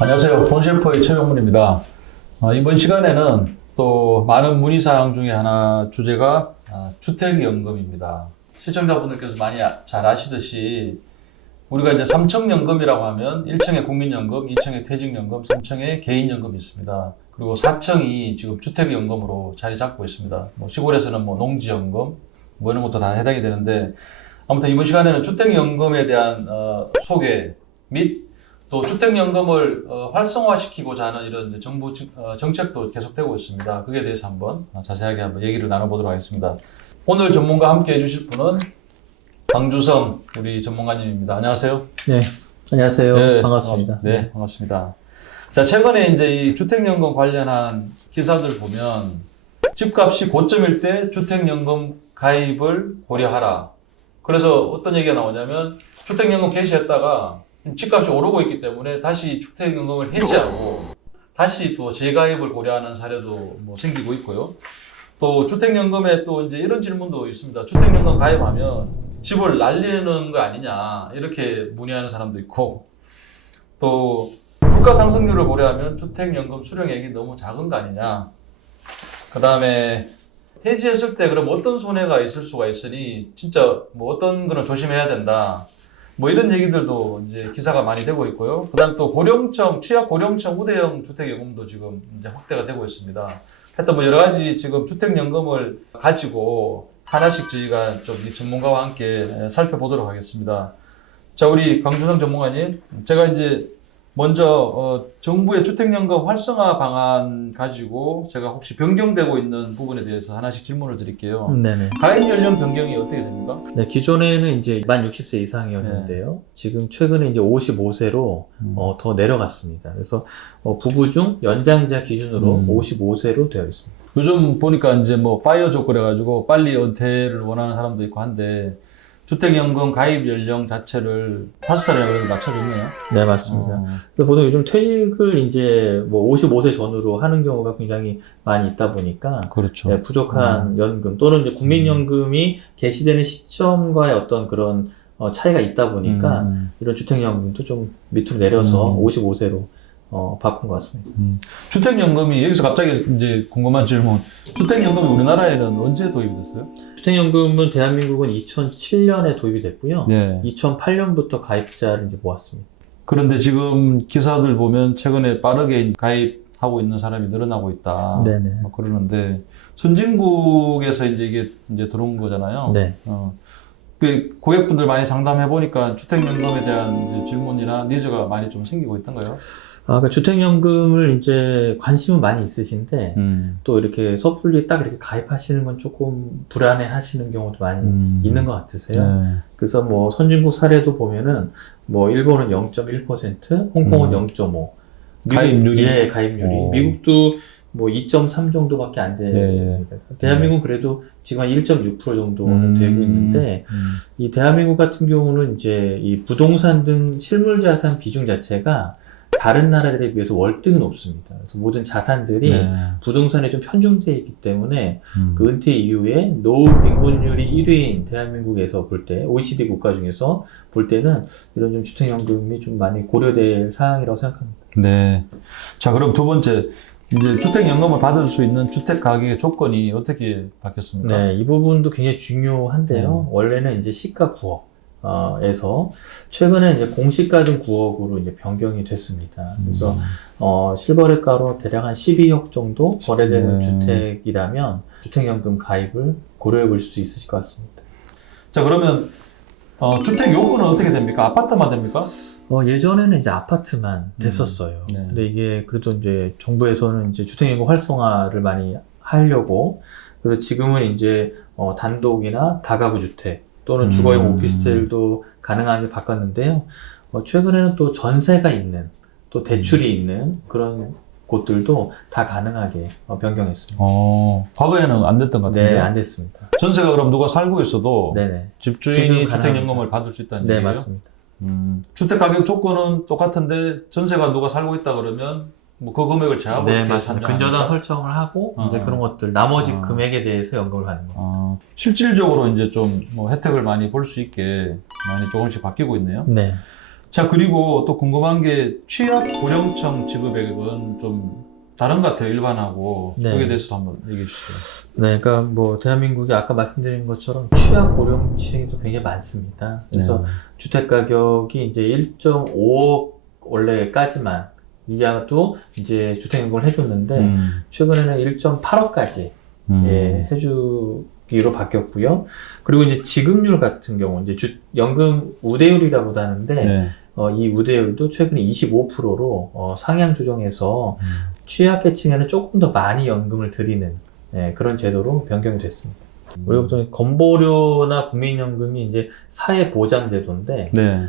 안녕하세요. 폰셰프의 최병문입니다. 이번 시간에는 또 많은 문의사항 중에 하나 주제가 주택연금입니다. 시청자분들께서 많이 잘 아시듯이 우리가 이제 3층 연금이라고 하면 1층에 국민연금, 2층에 퇴직연금, 3층에 개인연금이 있습니다. 그리고 4층이 지금 주택연금으로 자리 잡고 있습니다. 뭐 시골에서는 뭐 농지연금 뭐 이런 것도 다 해당이 되는데 아무튼 이번 시간에는 주택연금에 대한 소개 및 또 주택연금을 활성화시키고자 하는 이런 정부 정책도 계속되고 있습니다. 그에 대해서 한번 자세하게 한번 얘기를 나눠보도록 하겠습니다. 오늘 전문가와 함께 해주실 분은 강주성 우리 전문가님입니다. 안녕하세요. 네, 안녕하세요. 네, 반갑습니다. 네, 반갑습니다. 자, 최근에 이제 이 주택연금 관련한 기사들 보면 집값이 고점일 때 주택연금 가입을 고려하라. 그래서 어떤 얘기가 나오냐면 주택연금 개시했다가 집값이 오르고 있기 때문에 다시 주택연금을 해지하고 다시 또 재가입을 고려하는 사례도 뭐 생기고 있고요. 또 주택연금에 또 이제 이런 질문도 있습니다. 주택연금 가입하면 집을 날리는 거 아니냐 이렇게 문의하는 사람도 있고 또 물가 상승률을 고려하면 주택연금 수령액이 너무 작은 거 아니냐. 그 다음에 해지했을 때 그럼 어떤 손해가 있을 수가 있으니 진짜 뭐 어떤 거는 조심해야 된다. 뭐 이런 얘기들도 이제 기사가 많이 되고 있고요. 그 다음 또 고령층, 취약 고령층 우대형 주택연금도 지금 이제 확대가 되고 있습니다. 하여튼 뭐 여러 가지 지금 주택연금을 가지고 하나씩 저희가 좀 전문가와 함께 살펴보도록 하겠습니다. 자, 우리 강주성 전문가님, 제가 이제 먼저 정부의 주택연금 활성화 방안 가지고 제가 혹시 변경되고 있는 부분에 대해서 하나씩 질문을 드릴게요. 네네. 가입 연령 변경이 어떻게 됩니까? 네, 기존에는 이제 만 60세 이상이었는데요. 지금 최근에 이제 55세로 더 내려갔습니다. 그래서 부부 중 연장자 기준으로 55세로 되어 있습니다. 요즘 보니까 이제 뭐 파이어족 그래가지고 빨리 은퇴를 원하는 사람도 있고 한데 주택연금 가입 연령 자체를 5살이라고 낮춰줬네요. 네, 맞습니다. 보통 요즘 퇴직을 이제 뭐 55세 전후로 하는 경우가 굉장히 많이 있다 보니까 그렇죠. 네, 부족한 연금 또는 이제 국민연금이 개시되는 시점과의 어떤 그런 차이가 있다 보니까 이런 주택연금도 좀 밑으로 내려서 55세로 바꾼 것 같습니다. 주택연금이 여기서 갑자기 이제 궁금한 질문. 주택연금이 우리나라에는 언제 도입이 됐어요? 주택연금은 대한민국은 2007년에 도입이 됐고요. 네. 2008년부터 가입자를 이제 모았습니다. 그런데 지금 기사들 보면 최근에 빠르게 가입하고 있는 사람이 늘어나고 있다. 네네. 뭐 그러는데 선진국에서 이제 이게 이제 들어온 거잖아요. 네. 그 고객분들 많이 상담해 보니까 주택연금에 대한 이제 질문이나 니즈가 많이 좀 생기고 있던가요? 그러니까 주택연금을 이제 관심은 많이 있으신데 또 이렇게 섣불리 딱 이렇게 가입하시는 건 조금 불안해 하시는 경우도 많이 있는 것 같으세요. 네. 그래서 뭐 선진국 사례도 보면은 뭐 일본은 0.1%, 홍콩은 0.5%. 가입률이? 예, 가입률이. 미국도 뭐 2.3 정도밖에 안 됩니다. 대한민국은 그래도 지금 한 1.6% 정도는 되고 있는데 이 대한민국 같은 경우는 이제 이 부동산 등 실물자산 비중 자체가 다른 나라들에 비해서 월등히 높습니다. 그래서 모든 자산들이 부동산에 좀 편중되어 있기 때문에 그 은퇴 이후에 노후 빈곤율이 1위인 대한민국에서 볼 때, OECD 국가 중에서 볼 때는 이런 좀 주택연금이 좀 많이 고려될 사항이라고 생각합니다. 네. 자, 그럼 두 번째. 이제 주택연금을 받을 수 있는 주택 가격의 조건이 어떻게 바뀌었습니까? 네, 이 부분도 굉장히 중요한데요. 원래는 이제 시가 9억. 에서 최근에 이제 공시가 등 9억으로 이제 변경이 됐습니다. 그래서 실거래가로 대략 한 12억 정도 거래되는 주택이라면 주택연금 가입을 고려해 볼 수 있으실 것 같습니다. 자, 그러면 주택 요건은 어떻게 됩니까? 아파트만 됩니까? 예전에는 이제 아파트만 됐었어요. 네. 근데 이게 그래도 이제 정부에서는 이제 주택연금 활성화를 많이 하려고 그래서 지금은 이제 단독이나 다가구 주택 또는 주거용 오피스텔도 가능하게 바꿨는데요. 최근에는 또 전세가 있는, 또 대출이 있는 그런 곳들도 다 가능하게 변경했습니다. 과거에는 안 됐던 것 같은데. 네, 안 됐습니다. 전세가 그럼 누가 살고 있어도 네네. 집주인이 주택연금을 받을 수 있다는 네, 얘기예요? 맞습니다. 주택 가격 조건은 똑같은데 전세가 누가 살고 있다 그러면 뭐 그 금액을 제하고 네, 이렇게 맞습니다. 산정합니까? 근저당 설정을 하고 이제 그런 것들 나머지 금액에 대해서 연금을 받는 겁니다. 실질적으로 이제 좀 뭐 혜택을 많이 볼 수 있게 많이 조금씩 바뀌고 있네요. 네. 자, 그리고 또 궁금한 게 취약 고령층 지급액은 좀 다른 것 같아요, 일반하고. 네. 거기에 대해서도 한번 얘기해 주시죠. 네, 그러니까 뭐 대한민국이 아까 말씀드린 것처럼 취약 고령층이 또 굉장히 많습니다. 그래서 네. 주택 가격이 이제 1.5억 원래까지만 이하도 이제 주택연금을 해줬는데 최근에는 1.8억까지 예, 해주기로 바뀌었고요. 그리고 이제 지급률 같은 경우 이제 연금 우대율이라고도 하는데 네. 이 우대율도 최근에 25%로 상향 조정해서 취약계층에는 조금 더 많이 연금을 드리는 예, 그런 제도로 변경이 됐습니다. 우리가 보통 건보료나 국민연금이 이제 사회보장제도인데 네.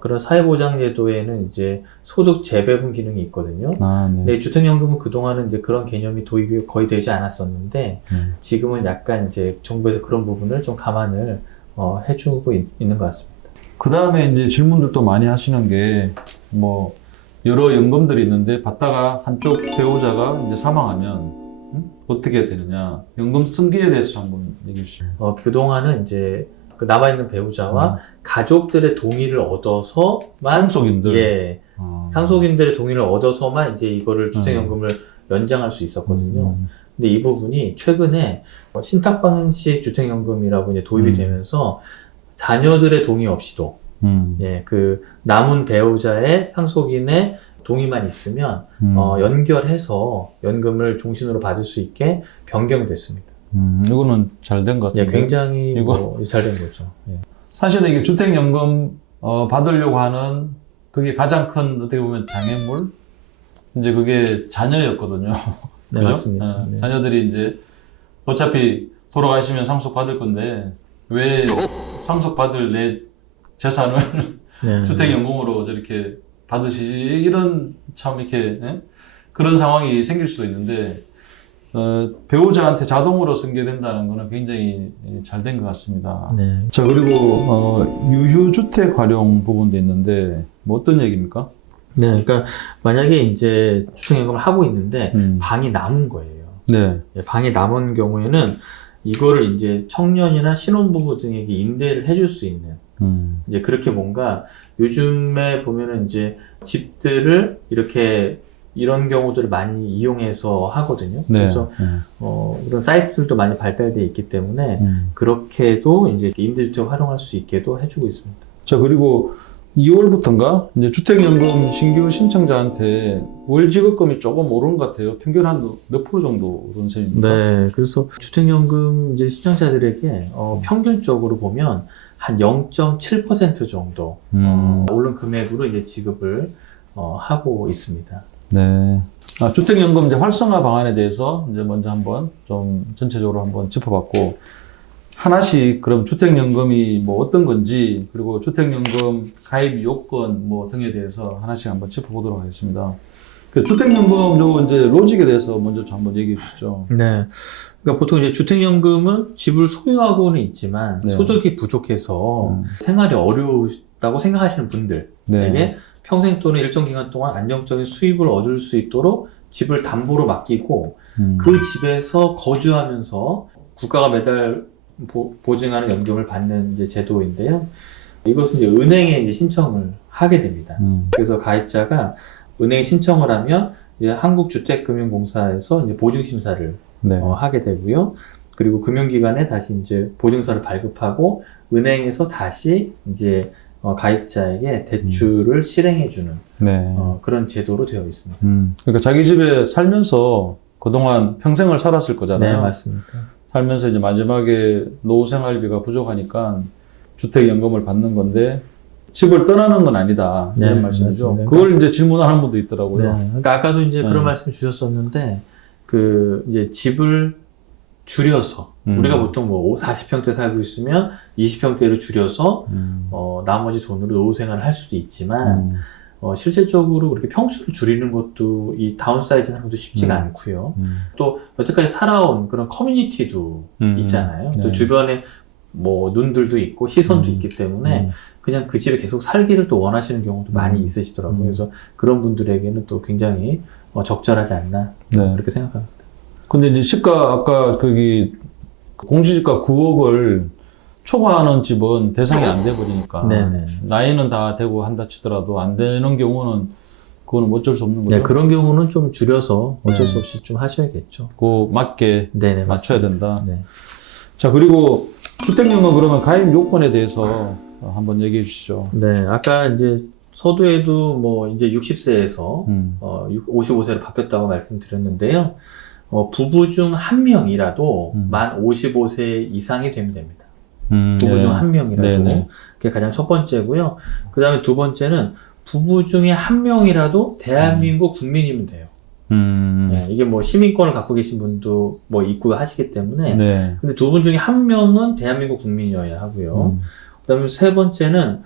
그런 사회보장제도에는 이제 소득 재배분 기능이 있거든요. 아, 네. 근데 주택연금은 그동안은 이제 그런 개념이 도입이 거의 되지 않았었는데 지금은 약간 이제 정부에서 그런 부분을 좀 감안을 해주고 있는 것 같습니다. 그 다음에 이제 질문들도 많이 하시는 게, 뭐, 여러 연금들이 있는데, 받다가 한쪽 배우자가 이제 사망하면, 어떻게 되느냐. 연금 승계에 대해서 한번 얘기해 주시죠. 그동안은 이제 그 남아있는 배우자와 가족들의 동의를 얻어서만, 상속인들. 예, 상속인들의 동의를 얻어서만 이제 이거를 주택연금을 연장할 수 있었거든요. 근데 이 부분이 최근에 신탁 방식 주택연금이라고 이제 도입이 되면서 자녀들의 동의 없이도 예, 그 남은 배우자의 상속인의 동의만 있으면 연결해서 연금을 종신으로 받을 수 있게 변경이 됐습니다. 이거는 잘 된 것 예, 같은데. 굉장히 잘 된 거죠. 예. 사실은 이게 주택연금 받으려고 하는 그게 가장 큰 어떻게 보면 장애물? 이제 그게 자녀였거든요. 네, 그죠? 맞습니다. 네. 자녀들이 이제 어차피 돌아가시면 상속 받을 건데 왜 상속 받을 내 재산을 네. 주택연금으로 저렇게 받으시지? 이런 참 이렇게 그런 상황이 생길 수도 있는데 배우자한테 자동으로 승계된다는 거는 굉장히 잘 된 것 같습니다. 네. 자, 그리고 유휴주택 활용 부분도 있는데 뭐 어떤 얘기입니까? 네, 그러니까 만약에 이제 주택연금을 하고 있는데 방이 남은 거예요. 네. 예, 방이 남은 경우에는 이거를 이제 청년이나 신혼부부 등에게 임대를 해줄 수 있는 이제 그렇게 뭔가 요즘에 보면은 이제 집들을 이렇게 이런 경우들을 많이 이용해서 하거든요. 네. 그래서 그런 사이트들도 많이 발달되어 있기 때문에 그렇게도 이제 임대주택 활용할 수 있게도 해주고 있습니다. 자, 그리고 2월부터인가 이제 주택연금 신규 신청자한테 월 지급금이 조금 오른 것 같아요. 평균 한 몇 프로 정도 오른 셈입니까? 네, 그래서 주택연금 이제 신청자들에게 평균적으로 보면 한 0.7% 정도 오른 금액으로 이제 지급을 하고 있습니다. 네. 주택연금 이제 활성화 방안에 대해서 이제 먼저 한번 좀 전체적으로 한번 짚어봤고, 하나씩 그럼 주택연금이 뭐 어떤 건지, 그리고 주택연금 가입 요건 뭐 등에 대해서 하나씩 한번 짚어보도록 하겠습니다. 그 주택연금 요 이제 로직에 대해서 먼저 좀 한번 얘기해 주시죠. 네. 그러니까 보통 이제 주택연금은 집을 소유하고는 있지만 네. 소득이 부족해서 생활이 어려우다고 생각하시는 분들에게 네. 평생 또는 일정 기간 동안 안정적인 수입을 얻을 수 있도록 집을 담보로 맡기고 그 집에서 거주하면서 국가가 매달 보증하는 연금을 받는 이제 제도인데요. 이것은 이제 은행에 이제 신청을 하게 됩니다. 그래서 가입자가 은행에 신청을 하면 이제 한국주택금융공사에서 이제 보증심사를 네. 하게 되고요. 그리고 금융기관에 다시 이제 보증서를 발급하고 은행에서 다시 이제 가입자에게 대출을 실행해주는 네. 그런 제도로 되어 있습니다. 그러니까 자기 집에 살면서 그동안 평생을 살았을 거잖아요. 네, 맞습니다. 살면서 이제 마지막에 노후 생활비가 부족하니까 주택연금을 받는 건데 집을 떠나는 건 아니다. 네, 이런 말씀이죠. 맞습니다. 그걸 이제 질문하는 분도 있더라고요. 네, 그러니까 아까도 이제 그런 말씀 주셨었는데 그 이제 집을 줄여서 우리가 보통 뭐 40평대 살고 있으면 20평대를 줄여서 나머지 돈으로 노후 생활을 할 수도 있지만 실질적으로 그렇게 평수를 줄이는 것도 이 다운사이징 하는 것도 쉽지가 않고요. 또 여태까지 살아온 그런 커뮤니티도 있잖아요. 네. 또 주변에 뭐 눈들도 있고 시선도 있기 때문에 그냥 그 집에 계속 살기를 또 원하시는 경우도 많이 있으시더라고요. 그래서 그런 분들에게는 또 굉장히 적절하지 않나 네. 그렇게 생각합니다. 근데 이제 시가 아까 거기 공시지가 9억을 초과하는 집은 대상이 안 돼 버리니까 네네. 나이는 다 되고 한다 치더라도 안 되는 경우는 그거는 어쩔 수 없는 거죠. 네, 그런 경우는 좀 줄여서 어쩔 네. 수 없이 좀 하셔야겠죠. 그 맞게 네네, 맞춰야 맞습니다. 된다. 네. 자, 그리고 주택연금 그러면 가입 요건에 대해서 한번 얘기해 주시죠. 네, 아까 이제 서두에도 뭐 이제 60세에서 55세로 바뀌었다고 말씀드렸는데요. 부부 중 한 명이라도 만 55세 이상이 되면 됩니다. 부부 중 한 명이라도. 네네. 그게 가장 첫 번째고요. 그 다음에 두 번째는 부부 중에 한 명이라도 대한민국 국민이면 돼요. 네, 이게 뭐 시민권을 갖고 계신 분도 뭐 있고 하시기 때문에. 네. 근데 두 분 중에 한 명은 대한민국 국민이어야 하고요. 그 다음에 세 번째는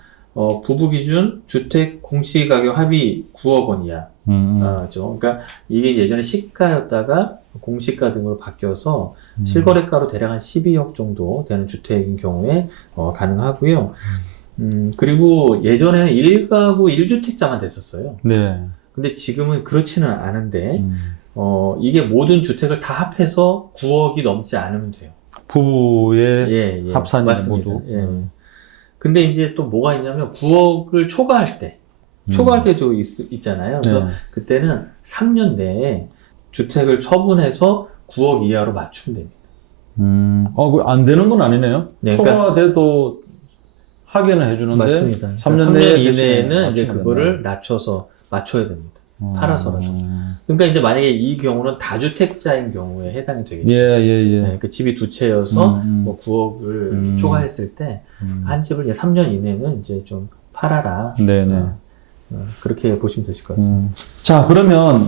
부부 기준 주택 공시가격 합의 9억 원 이하. 그러니까 이게 예전에 시가였다가 공시가 등으로 바뀌어서 실거래가로 대략 한 12억 정도 되는 주택인 경우에 가능하고요. 그리고 예전에는 1가구 1주택자만 됐었어요. 네. 근데 지금은 그렇지는 않은데 이게 모든 주택을 다 합해서 9억이 넘지 않으면 돼요. 부부의 예, 합산이 맞습니다. 모두. 예. 근데 이제 또 뭐가 있냐면 9억을 초과할 때도 있잖아요. 그래서 네. 그때는 3년 내에 주택을 처분해서 9억 이하로 맞추면 됩니다. 안 되는 건 아니네요. 네, 초과돼도 하게는 해주는데 맞습니다. 3년 3년 내에 이내에는 이제 맞추면 그거를 된다. 낮춰서 맞춰야 됩니다. 팔아서라도. 그러니까 이제 만약에 이 경우는 다주택자인 경우에 해당이 되겠죠. 예. 네, 그 집이 두 채여서 뭐 9억을 초과했을 때 한 집을 이제 3년 이내는 이제 좀 팔아라. 네네. 그렇게 보시면 되실 것 같습니다. 자, 그러면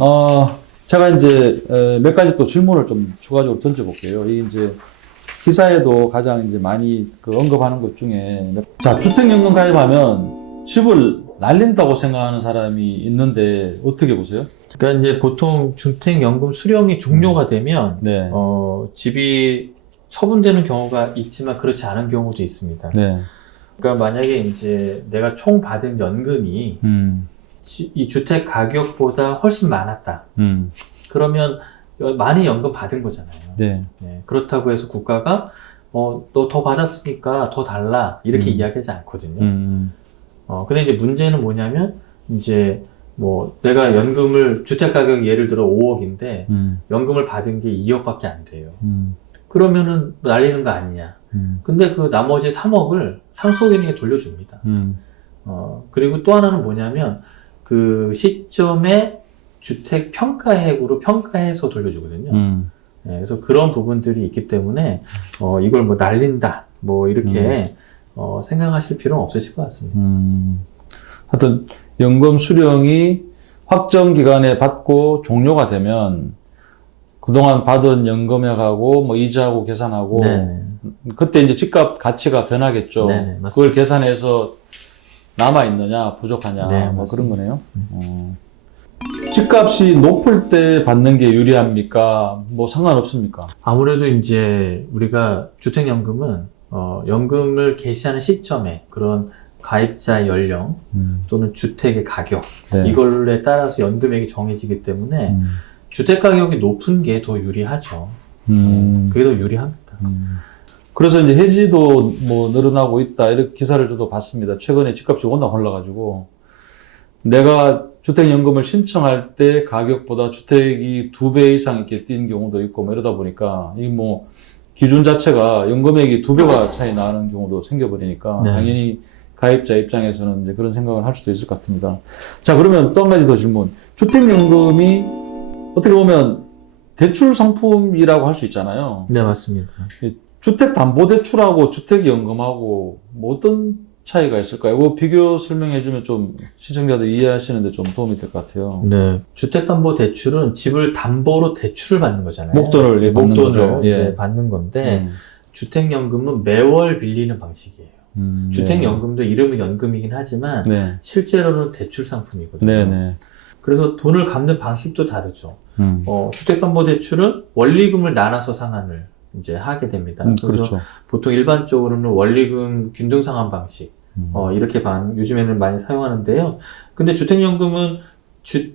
제가 이제 몇 가지 또 질문을 좀 추가적으로 던져볼게요. 이게 이제 기사에도 가장 이제 많이 그 언급하는 것 중에 자, 주택연금 가입하면 집을 날린다고 생각하는 사람이 있는데 어떻게 보세요? 그러니까 이제 보통 주택연금 수령이 종료가 되면 네. 집이 처분되는 경우가 있지만 그렇지 않은 경우도 있습니다. 네. 그러니까 만약에 이제 내가 총 받은 연금이 이 주택 가격보다 훨씬 많았다. 그러면 많이 연금 받은 거잖아요. 네. 네, 그렇다고 해서 국가가 너 더 받았으니까 더 달라 이렇게 이야기하지 않거든요. 근데 이제 문제는 뭐냐면 이제 뭐 내가 연금을 주택 가격이 예를 들어 5억인데 연금을 받은 게 2억밖에 안 돼요. 그러면은 날리는 거 아니냐. 근데 그 나머지 3억을 상속인에게 돌려줍니다. 그리고 또 하나는 뭐냐면 그 시점에 주택 평가액으로 평가해서 돌려주거든요. 네, 그래서 그런 부분들이 있기 때문에 이걸 뭐 날린다 뭐 이렇게 생각하실 필요는 없으실 것 같습니다. 하여튼 연금 수령이 확정 기간에 받고 종료가 되면 그동안 받은 연금액하고 뭐 이자하고 계산하고 네네. 그때 이제 집값 가치가 변하겠죠. 네네, 맞습니다. 그걸 계산해서 남아 있느냐 부족하냐 네, 뭐 그런 맞습니다. 거네요. 집값이 높을 때 받는 게 유리합니까? 뭐 상관없습니까? 아무래도 이제 우리가 주택연금은 연금을 개시하는 시점에 그런 가입자 연령 또는 주택의 가격 네. 이걸에 따라서 연금액이 정해지기 때문에 주택 가격이 높은 게 더 유리하죠. 그게 더 유리합니다. 그래서 이제 해지도 뭐 늘어나고 있다 이렇게 기사를 저도 봤습니다. 최근에 집값이 워낙 올라가지고 내가 주택연금을 신청할 때 가격보다 주택이 2배 이상 이렇게 뛴 경우도 있고 뭐 이러다 보니까 이 뭐 기준 자체가 연금액이 2배가 차이 나는 경우도 생겨버리니까 네. 당연히 가입자 입장에서는 이제 그런 생각을 할 수도 있을 것 같습니다. 자, 그러면 또 한 가지 더 질문. 주택연금이 어떻게 보면 대출 상품이라고 할 수 있잖아요. 네, 맞습니다. 주택담보대출하고 주택연금하고 뭐 어떤 차이가 있을까요? 이거 비교 설명해주면 좀 시청자들 이해하시는데 좀 도움이 될 것 같아요. 네. 주택담보대출은 집을 담보로 대출을 받는 거잖아요. 목돈을 받는 목돈을 거죠. 예. 이제 받는 건데 주택연금은 매월 빌리는 방식이에요. 주택연금도 이름은 연금이긴 하지만 네. 실제로는 대출 상품이거든요. 네네. 그래서 돈을 갚는 방식도 다르죠. 주택담보대출은 원리금을 나눠서 상환을 이제 하게 됩니다. 그래서 그렇죠. 보통 일반적으로는 원리금 균등상환 방식 이렇게 요즘에는 많이 사용하는데요. 근데 주택연금은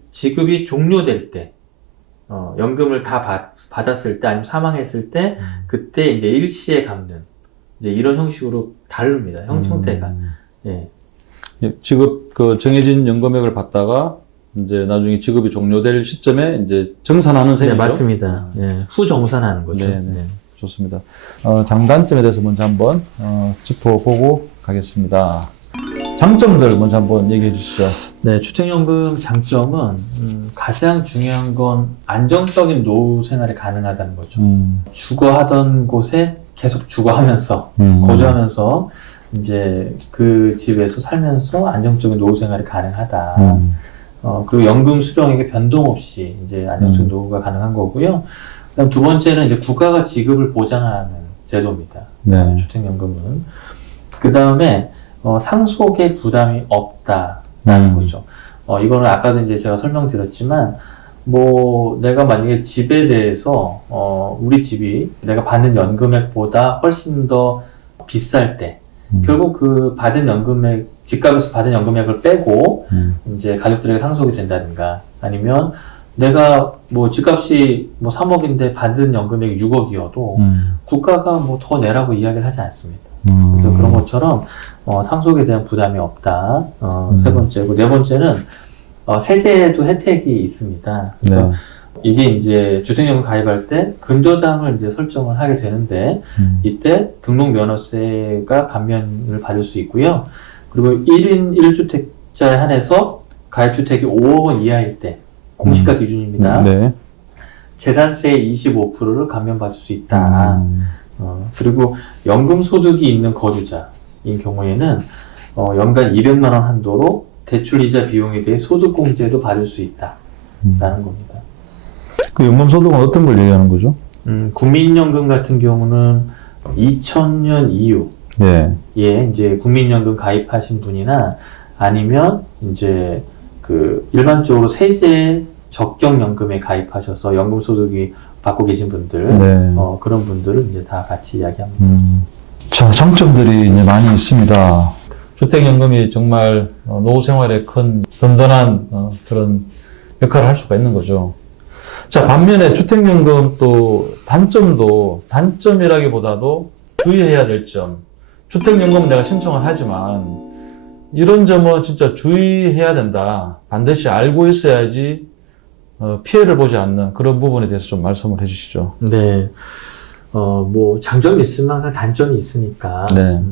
지급이 종료될 때 연금을 다 받았을 때 아니면 사망했을 때 그때 이제 일시에 갚는 이제 이런 형식으로 다릅니다. 형태가. 예. 지급 그 정해진 연금액을 받다가 이제 나중에 지급이 종료될 시점에 이제 정산하는 셈이죠. 네, 맞습니다. 예. 후정산하는 거죠. 네, 네. 좋습니다. 장단점에 대해서 먼저 한번 짚어보고 가겠습니다. 장점들 먼저 한번 얘기해 주시죠. 네, 주택연금 장점은 가장 중요한 건 안정적인 노후 생활이 가능하다는 거죠. 주거하던 곳에 계속 주거하면서 거주하면서 이제 그 집에서 살면서 안정적인 노후 생활이 가능하다. 그리고 연금 수령액의 변동 없이 이제 안정적인 노후가 가능한 거고요. 그다음 두 번째는 이제 국가가 지급을 보장하는 제도입니다. 네. 주택연금은. 그 다음에 상속의 부담이 없다라는 거죠. 이거는 아까도 이제 제가 설명드렸지만, 뭐, 내가 만약에 집에 대해서, 우리 집이 내가 받는 연금액보다 훨씬 더 비쌀 때, 결국 그 받은 연금액, 집값에서 받은 연금액을 빼고, 이제 가족들에게 상속이 된다든가, 아니면 내가 뭐 집값이 뭐 3억인데 받은 연금액이 6억이어도, 국가가 뭐 더 내라고 이야기를 하지 않습니다. 그래서 그런 것처럼 상속에 대한 부담이 없다. 세 번째고 네 번째는 세제에도 혜택이 있습니다. 그래서 네. 이게 이제 주택연금 가입할 때 근저당을 이제 설정을 하게 되는데 이때 등록 면허세가 감면을 받을 수 있고요. 그리고 1인 1주택자에 한해서 가입주택이 5억 원 이하일 때 공시가 기준입니다. 네. 재산세 25%를 감면받을 수 있다. 그리고 연금 소득이 있는 거주자인 경우에는 연간 200만 원 한도로 대출이자 비용에 대해 소득공제도 받을 수 있다라는 겁니다. 그 연금소득은 어떤 걸 얘기하는 거죠? 국민연금 같은 경우는 2000년 이후에 네. 이제 국민연금 가입하신 분이나 아니면 이제 그 일반적으로 세제 적정연금에 가입하셔서 연금 소득이 받고 계신 분들, 네. 그런 분들은 이제 다 같이 이야기합니다. 자, 장점들이 이제 많이 있습니다. 주택연금이 정말 노후 생활에 큰 든든한 그런 역할을 할 수가 있는 거죠. 자, 반면에 주택연금 또 단점이라기보다도 주의해야 될 점. 주택연금은 내가 신청을 하지만 이런 점은 진짜 주의해야 된다. 반드시 알고 있어야지 피해를 보지 않는 그런 부분에 대해서 좀 말씀을 해주시죠. 네. 뭐, 장점이 있으면 항상 단점이 있으니까. 네.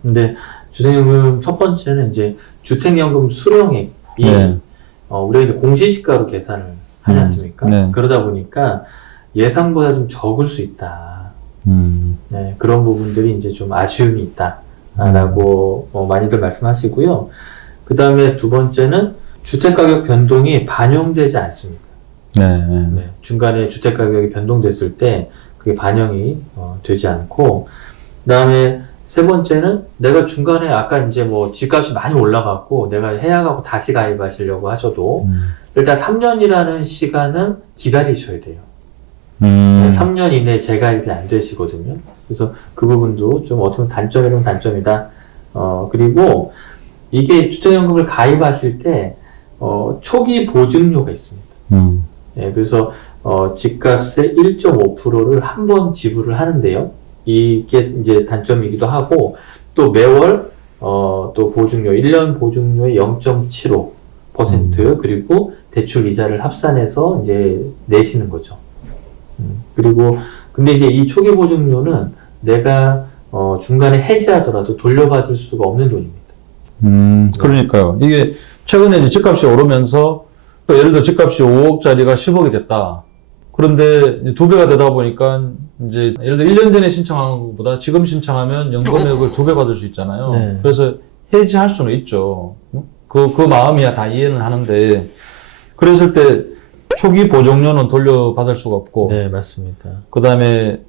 근데 주택연금 첫 번째는 이제 주택연금 수령액이, 네. 우리가 이제 공시지가로 계산을 하지 않습니까? 네. 그러다 보니까 예상보다 좀 적을 수 있다. 네. 그런 부분들이 이제 좀 아쉬움이 있다라고 많이들 말씀하시고요. 그 다음에 두 번째는 주택가격 변동이 반영되지 않습니다. 네. 네, 중간에 주택가격이 변동됐을 때 그게 반영이 되지 않고, 그 다음에 세 번째는 내가 중간에 아까 이제 뭐 집값이 많이 올라갔고 내가 해약하고 다시 가입하시려고 하셔도 일단 3년이라는 시간은 기다리셔야 돼요. 3년 이내에 재가입이 안 되시거든요. 그래서 그 부분도 좀 어떻게 보면 단점이라면 단점이다. 그리고 이게 주택연금을 가입하실 때 초기 보증료가 있습니다. 예, 그래서 집값의 1.5%를 한 번 지불을 하는데요. 이게 이제 단점이기도 하고 또 매월 또 보증료 1년 보증료의 0.75% 그리고 대출 이자를 합산해서 이제 내시는 거죠. 그리고 근데 이제 이 초기 보증료는 내가 중간에 해지하더라도 돌려받을 수가 없는 돈입니다. 그러니까요. 이게 최근에 이제 집값이 오르면서 또 예를 들어 집값이 5억짜리가 10억이 됐다. 그런데 두 배가 되다 보니까 이제 예를 들어 1년 전에 신청한 것보다 지금 신청하면 연금액을 2배 받을 수 있잖아요. 네. 그래서 해지할 수는 있죠. 그 마음이야 다 이해는 하는데 그랬을 때 초기 보증료는 돌려받을 수가 없고 네, 맞습니다. 그 다음에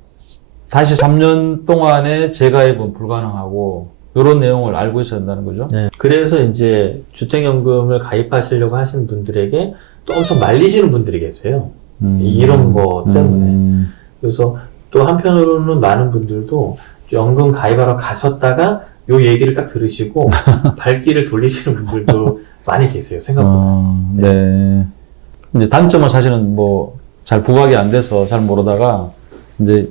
다시 3년 동안의 재가입은 불가능하고 이런 내용을 알고 있어야 된다는 거죠. 네. 그래서 이제 주택연금을 가입하시려고 하시는 분들에게 또 엄청 말리시는 분들이 계세요. 이런 거 때문에. 그래서 또 한편으로는 많은 분들도 연금 가입하러 가셨다가 요 얘기를 딱 들으시고 발길을 돌리시는 분들도 많이 계세요. 생각보다. 네. 이제 단점은 사실은 뭐 잘 부각이 안 돼서 잘 모르다가 이제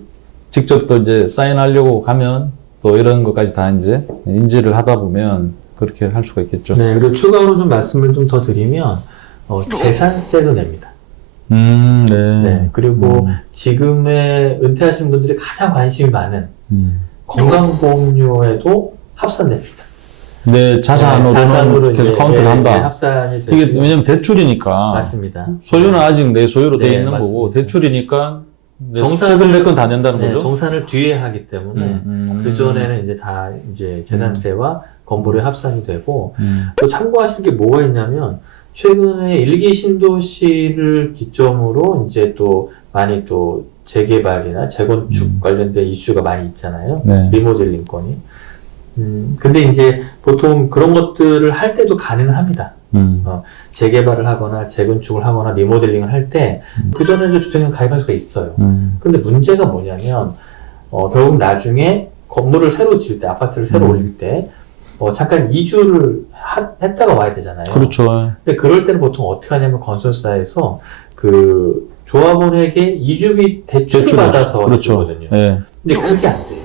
직접 또 이제 사인하려고 가면 또 이런 것까지 다 이제 인지를 하다 보면 그렇게 할 수가 있겠죠. 네, 그리고 추가로 좀 말씀을 좀 더 드리면 재산세도 냅니다. 네. 네, 그리고 지금의 은퇴하시는 분들이 가장 관심이 많은 건강보험료에도 합산됩니다. 네, 자산으로 계속 이제, 카운트를 한다. 합산이 되고 이게 왜냐면 대출이니까. 맞습니다. 소유는 아직 내 소유로 돼 네, 있는 맞습니다. 거고 대출이니까 정산을- 책을 낼 건 다 낸다는 네, 거죠. 정산을 뒤에 하기 때문에 그 전에는 이제 다 이제 재산세와 건보료에 합산이 되고 또 참고하실 게 뭐가 있냐면 최근에 일기 신도시를 기점으로 이제 또 많이 또 재개발이나 재건축 관련된 이슈가 많이 있잖아요. 네. 리모델링 건이. 근데 이제 보통 그런 것들을 할 때도 가능은 합니다. 재개발을 하거나 재건축을 하거나 리모델링을 할 때 그전에도 주택연금 가입할 수가 있어요. 근데 문제가 뭐냐면 결국 나중에 건물을 새로 지을 때, 아파트를 새로 올릴 때 잠깐 이주를 했다가 와야 되잖아요. 그렇죠. 근데 그럴 때는 보통 어떻게 하냐면 건설사에서 그 조합원에게 이주비 대출을 받아서 그렇죠. 해주거든요. 네. 근데 그게 안 돼요.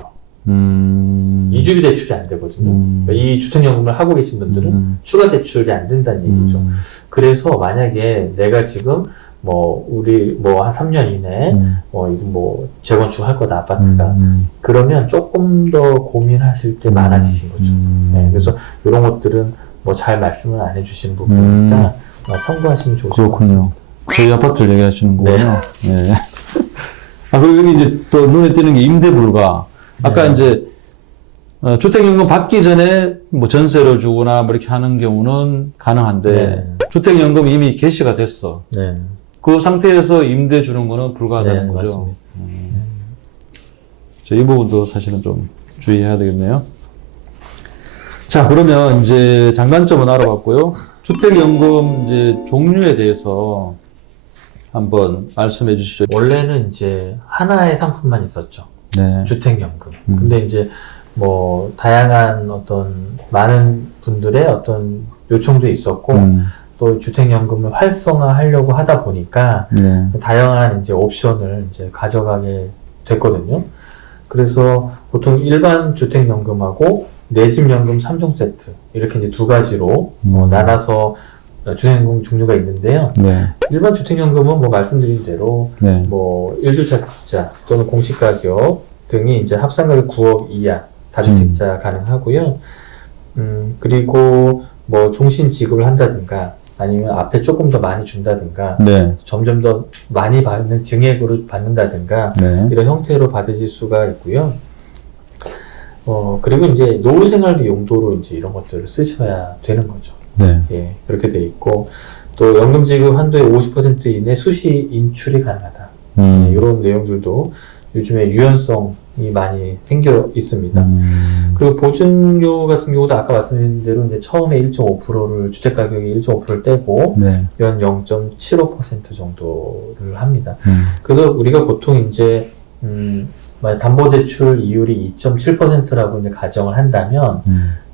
이주비 대출이 안 되거든요. 그러니까 이 주택연금을 하고 계신 분들은 추가 대출이 안 된다는 얘기죠. 그래서 만약에 내가 지금 우리 한 3년 이내에 이거 재건축 할 거다 아파트가 그러면 조금 더 고민하실 게 많아지신 거죠. 네, 그래서 이런 것들은 잘 말씀을 안 해주신 부분이니까 참고하시면 좋을 것 같습니다. 그렇군요. 저희 아파트를 얘기하시는 거군요. 네. 그리고 여기 이제 또 눈에 띄는 게 임대 불가. 아까 네. 이제 주택연금 받기 전에 전세로 주거나 이렇게 하는 경우는 가능한데 네. 주택연금이 이미 개시가 됐어. 네. 그 상태에서 임대 주는 거는 불가하다는 네, 거죠. 맞습니다. 이 부분도 사실은 좀 주의해야 되겠네요. 자, 그러면 이제 장단점은 알아봤고요. 주택연금 이제 종류에 대해서 한번 말씀해 주시죠. 원래는 이제 하나의 상품만 있었죠. 네. 주택연금. 근데 이제 다양한 많은 분들의 요청도 있었고, 또 주택연금을 활성화하려고 하다 보니까, 네. 다양한 이제 옵션을 이제 가져가게 됐거든요. 그래서 보통 일반 주택연금하고 내 집 연금 3종 세트, 이렇게 이제 두 가지로 나눠서 주택연금 종류가 있는데요. 네. 일반 주택연금은 말씀드린 대로 네. 1주택자 또는 공시가격 등이 이제 합산가격 9억 이하 다주택자 가능하고요. 그리고 종신 지급을 한다든가 아니면 앞에 조금 더 많이 준다든가 네. 점점 더 많이 받는 증액으로 받는다든가 네. 이런 형태로 받으실 수가 있고요. 그리고 이제 노후생활비 용도로 이제 이런 것들을 쓰셔야 되는 거죠. 네. 예, 그렇게 돼 있고, 또 연금 지급 한도의 50% 이내 수시 인출이 가능하다. 이런 내용들도 요즘에 유연성이 많이 생겨 있습니다. 그리고 보증료 같은 경우도 아까 말씀드린 대로 이제 처음에 1.5%를, 주택가격이 1.5%를 떼고, 네. 연 0.75% 정도를 합니다. 그래서 우리가 보통 이제, 만약 담보대출 이율이 2.7%라고 이제 가정을 한다면,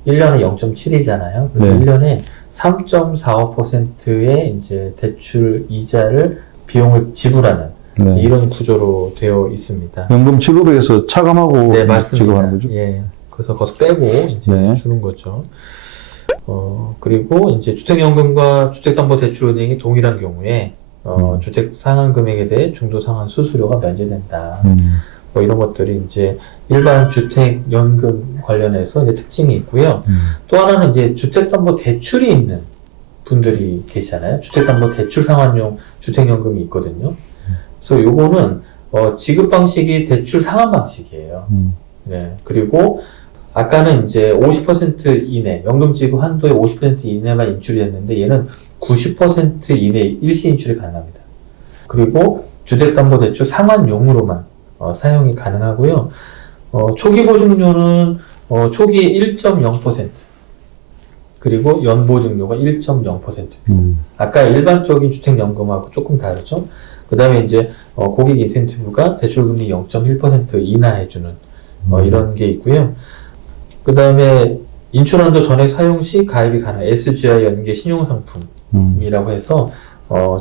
1년에 0.7이잖아요. 그래서 네. 1년에 3.45%의 이제 대출 이자를 비용을 지불하는 네. 이런 구조로 되어 있습니다. 연금 지급에서 차감하고 네, 맞습니다. 지급하는 거죠. 예. 그래서 거기서 빼고 이제 네. 주는 거죠. 그리고 이제 주택연금과 주택담보대출은행이 동일한 경우에 주택 상환 금액에 대해 중도 상환 수수료가 면제된다. 이런 것들이 이제 일반 주택연금 관련해서 이제 특징이 있고요. 또 하나는 이제 주택담보대출이 있는 분들이 계시잖아요. 주택담보대출 상환용 주택연금이 있거든요. 그래서 요거는 지급 방식이 대출 상환 방식이에요. 네. 그리고 아까는 이제 50% 이내, 연금 지급 한도의 50% 이내만 인출이 됐는데 얘는 90% 이내 일시 인출이 가능합니다. 그리고 주택담보대출 상환용으로만 사용이 가능하고요. 초기 보증료는 초기에 1.0%, 그리고 연보증료가 1.0%. 아까 일반적인 주택연금하고 조금 다르죠. 그 다음에 이제 고객 인센티브가 대출금리 0.1% 인하해주는 이런 게 있고요. 그 다음에 인출한도 전액 사용 시 가입이 가능한 SGI 연계 신용상품이라고 해서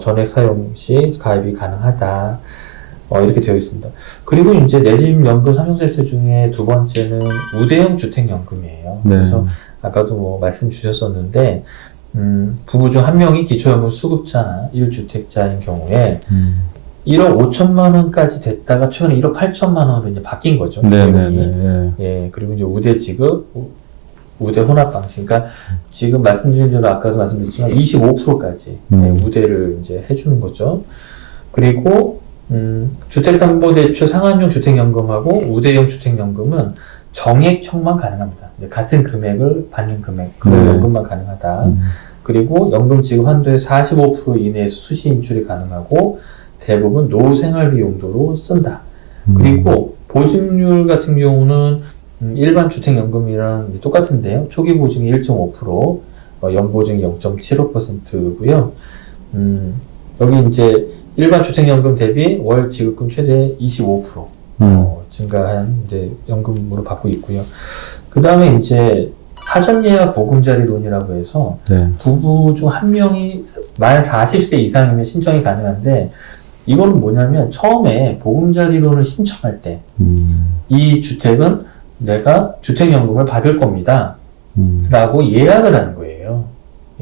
전액 사용 시 가입이 가능하다. 이렇게 되어 있습니다. 그리고 이제 내 집 연금 3종세트 중에 두 번째는 우대형 주택연금이에요. 네. 그래서 아까도 뭐 말씀 주셨었는데, 부부 중 한 명이 기초연금 수급자나 1주택자인 경우에 1억 5천만 원까지 됐다가 최근에 1억 8천만 원으로 이제 바뀐 거죠. 네네네. 예, 그리고 이제 우대 지급, 우대 혼합 방식. 그러니까 지금 말씀드린 대로 아까도 말씀드렸지만 25%까지 우대를 이제 해주는 거죠. 그리고 주택담보대출 상환용 주택연금하고 우대형 주택연금은 정액형만 가능합니다. 같은 금액을 받는 금액, 그 연금만 가능하다. 그리고 연금 지급 한도의 45% 이내에서 수시 인출이 가능하고 대부분 노생활비 용도로 쓴다. 그리고 보증률 같은 경우는 일반 주택연금이랑 똑같은데요. 초기 보증이 1.5%, 연보증이 0.75%고요. 여기 이제 일반 주택연금 대비 월 지급금 최대 25% 증가한 이제 연금으로 받고 있고요. 그 다음에 이제 사전 예약 보금자리론이라고 해서 네. 부부 중 한 명이 만 40세 이상이면 신청이 가능한데 이거는 뭐냐면 처음에 보금자리론을 신청할 때 이 주택은 내가 주택연금을 받을 겁니다. 라고 예약을 하는 거예요.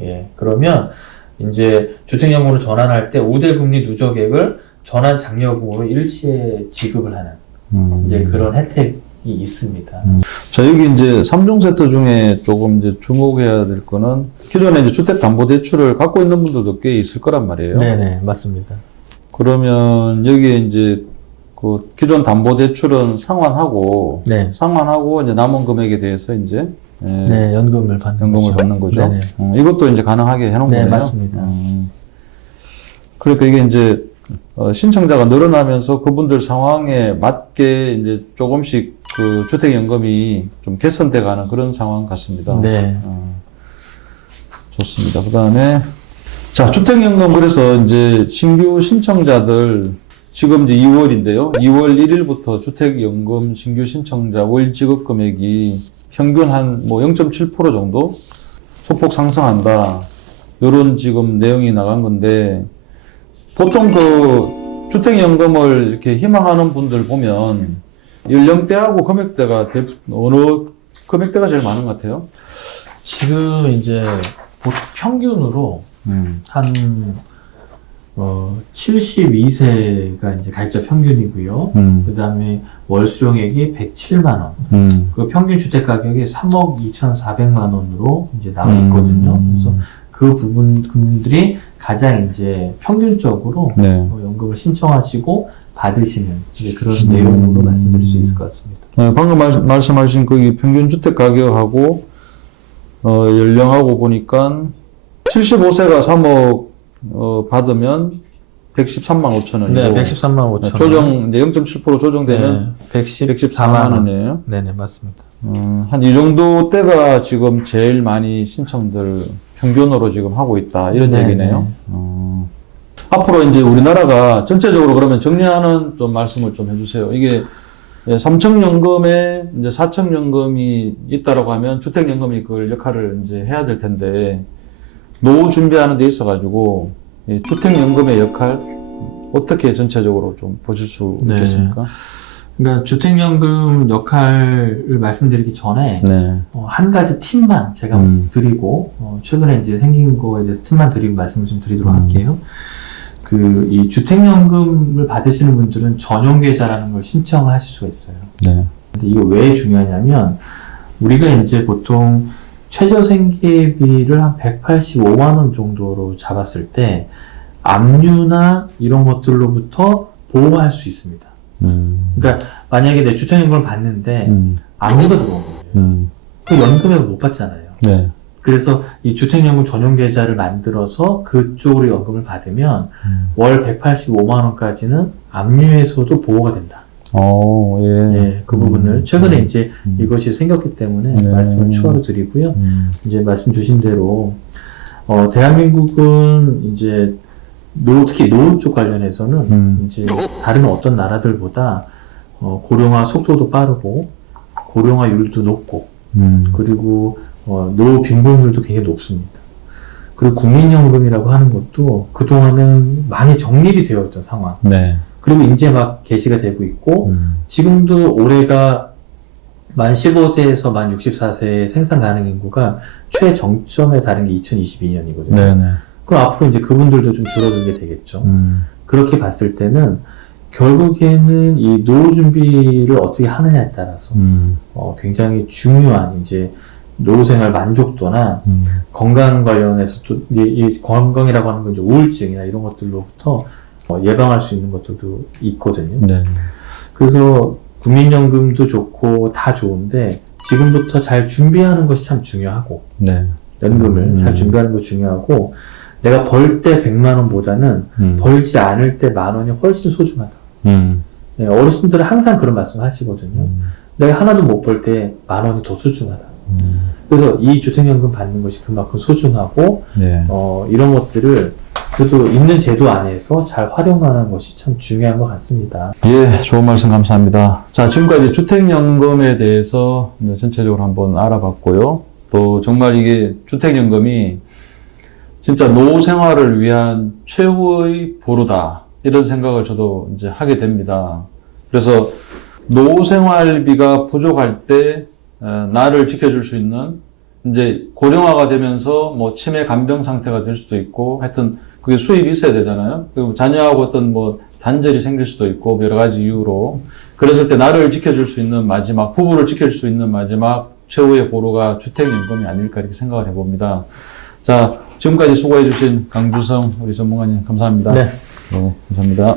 예, 그러면 이제 주택연금으로 전환할 때 우대금리 누적액을 전환 장려금으로 일시에 지급을 하는 이제 그런 혜택이 있습니다. 자, 여기 이제 3종 세트 중에 조금 이제 주목해야 될 거는 기존에 이제 주택담보대출을 갖고 있는 분들도 꽤 있을 거란 말이에요. 네네, 맞습니다. 그러면 여기에 이제 그 기존 담보대출은 상환하고 네. 상환하고 이제 남은 금액에 대해서 이제 네, 연금을 받는 거죠. 네네. 이것도 이제 가능하게 해놓은 네, 거네요. 맞습니다. 그러니까 이게 이제 신청자가 늘어나면서 그분들 상황에 맞게 이제 조금씩 그 주택연금이 좀 개선돼 가는 그런 상황 같습니다. 네. 좋습니다. 그 다음에 자, 주택연금 그래서 이제 신규 신청자들 지금 이제 2월인데요. 2월 1일부터 주택연금 신규 신청자 월 지급 금액이 평균 한 뭐 0.7% 정도 소폭 상승한다. 요런 지금 내용이 나간 건데 보통 그 주택연금을 이렇게 희망하는 분들 보면 연령대하고 금액대가 어느 금액대가 제일 많은 것 같아요? 지금 이제 보통 평균으로 한 72세가 이제 가입자 평균이고요. 그 다음에 월 수령액이 107만 원. 그 평균 주택 가격이 3억 2,400만 원으로 이제 나와 있거든요. 그래서 그 부분들이 가장 이제 평균적으로 연금을 신청하시고 받으시는 이제 그런 내용으로 말씀드릴 수 있을 것 같습니다. 방금 말씀하신 그 평균 주택 가격하고 연령하고 보니까 75세가 3억 받으면 113만 5천 원이고 네, 113만 5천 원. 조정 이제 0.7% 조정되면 114만 원이에요. 네네, 맞습니다. 한 이 정도 때가 지금 제일 많이 신청들 평균으로 지금 하고 있다 이런 얘기네요. 앞으로 이제 우리나라가 전체적으로 그러면 정리하는 좀 말씀을 좀 해주세요. 이게 3층연금에 이제 4층연금이 있다라고 하면 주택연금이 그걸 역할을 이제 해야 될 텐데 노후 준비하는 데 있어가지고 이 주택연금의 역할 어떻게 전체적으로 좀 보실 수 있겠습니까? 그러니까 주택연금 역할을 말씀드리기 전에 한 가지 팁만 제가 드리고 최근에 이제 생긴 거에 대해서 팁만 드리고 말씀을 좀 드리도록 할게요. 이 주택연금을 받으시는 분들은 전용계좌라는 걸 신청을 하실 수가 있어요. 근데 이거 왜 중요하냐면 우리가 이제 보통 최저생계비를 한 185만 원 정도로 잡았을 때 압류나 이런 것들로부터 보호할 수 있습니다. 그러니까 만약에 내 주택연금을 받는데 압류가 들어온 거예요. 그 연금액을 못 받잖아요. 그래서 이 주택연금 전용 계좌를 만들어서 그쪽으로 연금을 받으면 월 185만 원까지는 압류에서도 보호가 된다. 그 부분을 최근에 이제 이것이 생겼기 때문에 말씀을 추가로 드리고요. 이제 말씀 주신 대로 대한민국은 이제 특히 노후 쪽 관련해서는 이제 다른 어떤 나라들보다 고령화 속도도 빠르고 고령화율도 높고 그리고 노후 빈곤율도 굉장히 높습니다. 그리고 국민연금이라고 하는 것도 그동안은 많이 정립이 되어 있던 상황. 그리고 이제 막 개시가 되고 있고 지금도 올해가 만 15세에서 만 64세의 생산 가능 인구가 최정점에 달한 게 2022년이거든요. 네네. 그럼 앞으로 이제 그분들도 좀 줄어들게 되겠죠. 그렇게 봤을 때는 결국에는 이 노후 준비를 어떻게 하느냐에 따라서 굉장히 중요한 이제 노후 생활 만족도나 건강 관련해서 또 이 건강이라고 하는 건 이제 우울증이나 이런 것들로부터 예방할 수 있는 것들도 있거든요. 네. 그래서 국민연금도 좋고 다 좋은데 지금부터 잘 준비하는 것이 참 중요하고 네. 연금을 잘 준비하는 거 중요하고 내가 벌 때 100만 원보다는 벌지 않을 때 10,000원이 훨씬 소중하다. 네, 어르신들은 항상 그런 말씀 하시거든요. 내가 하나도 못 벌 때 10,000원이 더 소중하다. 그래서 이 주택연금 받는 것이 그만큼 소중하고 네. 이런 것들을 그래도 있는 제도 안에서 잘 활용하는 것이 참 중요한 것 같습니다. 예, 좋은 말씀 감사합니다. 자, 지금까지 주택연금에 대해서 이제 전체적으로 한번 알아봤고요. 또 정말 이게 주택연금이 진짜 노후 생활을 위한 최후의 보루다. 이런 생각을 저도 이제 하게 됩니다. 그래서 노후 생활비가 부족할 때 나를 지켜줄 수 있는 이제 고령화가 되면서 뭐 치매 간병 상태가 될 수도 있고 하여튼 그게 수입이 있어야 되잖아요. 그리고 자녀하고 어떤 뭐 단절이 생길 수도 있고 여러 가지 이유로 그랬을 때 나를 지켜줄 수 있는 마지막 부부를 지켜줄 수 있는 마지막 최후의 보루가 주택연금이 아닐까 이렇게 생각을 해봅니다. 자, 지금까지 수고해주신 강주성 우리 전문가님 감사합니다. 네. 네, 감사합니다.